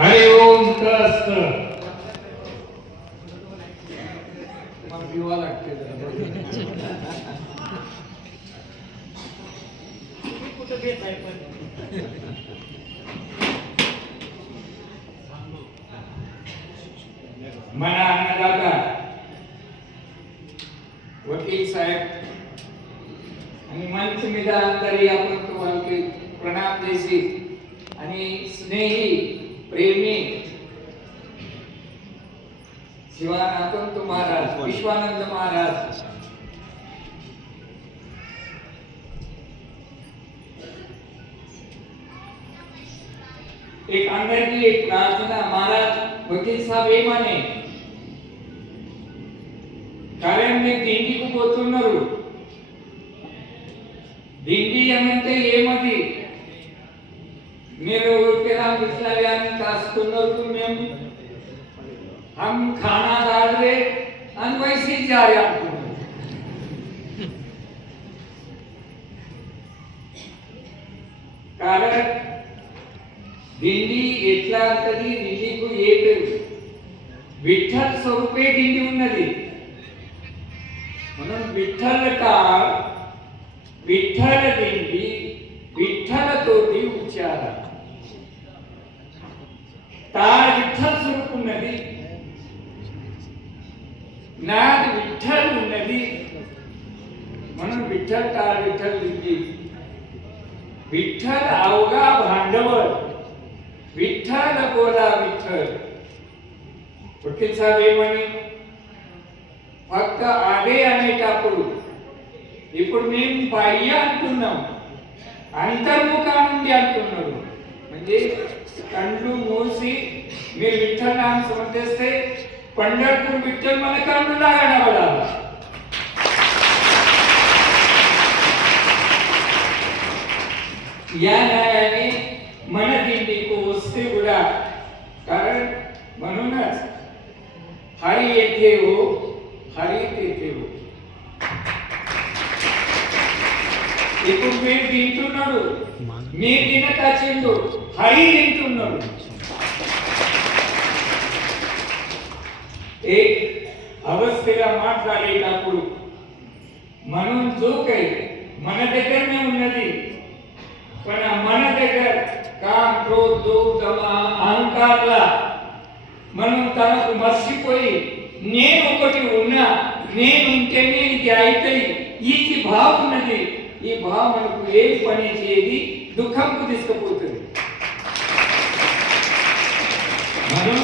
हरि ओम तस्त पिवा लागते मना अन्नदाता वकील साहेब आणि मंच मित्रांतरी आपण तुम्हाला प्रणाम देसी आणि स्नेही प्रेमी शिवानंद महाराज विश्वानंद महाराज एक अंदर एक प्रार्थना महाराज वकील साहब ఏమనే कारण मी दिंडीకు పోతున్నారు दिंडी అంటే ఏమది మీరు ఊరికేలా విశ్రాంతి కాస్తున్నారు మేము हम खाना डाल रहे और वैसे ही जा रहे आपको कारण दिंडी ఎట్లా అంటది दिंडीకు ఏ పేరు విఠల్ స్వరూపే दिंडी ఉన్నది म्हणून विठ्ठल टाळ विठ्ठल दिंडी विठ्ठल तोटी उच्चार टाळ विठ्ठल स्वरूप ఉన్నది नाद विठ्ठल ఉన్నది म्हणून विठ्ठल टाळ विठ्ठल दिंडी विठ्ठल अवघा भांडवल विठ्ठल बोला विठ्ठल वकील साहेब ఏమని फक्त आगे అనేటప్పుడు ఇప్పుడు మేము బాహ్య అంటున్నాం అంతర్ముఖ నుండి అంటున్నారు म्हणजे కండ్లు మూసి మీరు విఠ్ఠల్ నామ समजते पंढरपूर विठ्ठल मला कंडू लागायला पडाला या न्यायाने मन दिंडीको वस्ते गुडा कारण म्हणूनच हरी येथे हो हरी तेथे हो ఇప్పుడు మీరు తింటున్నారు మీరు తినకచిండు హరి తింటున్నారు एक अवस्थेला మాట్లాడేటప్పుడు మనం జోకై మన దగ్గరనే ఉన్నది पण మన దగ్గర కామ్ క్రోధ లోభ దమ అహంకారలా మనం తనకు మర్చిపోయి నేను ఒకటి ఉన్నా నేను ఉంటేనే ఇది అయితది ఈ భావం ఉన్నది ఈ భావం మనకు ఏ పని చేయది దుఃఖంకు తీసుకుపోతుంది మనం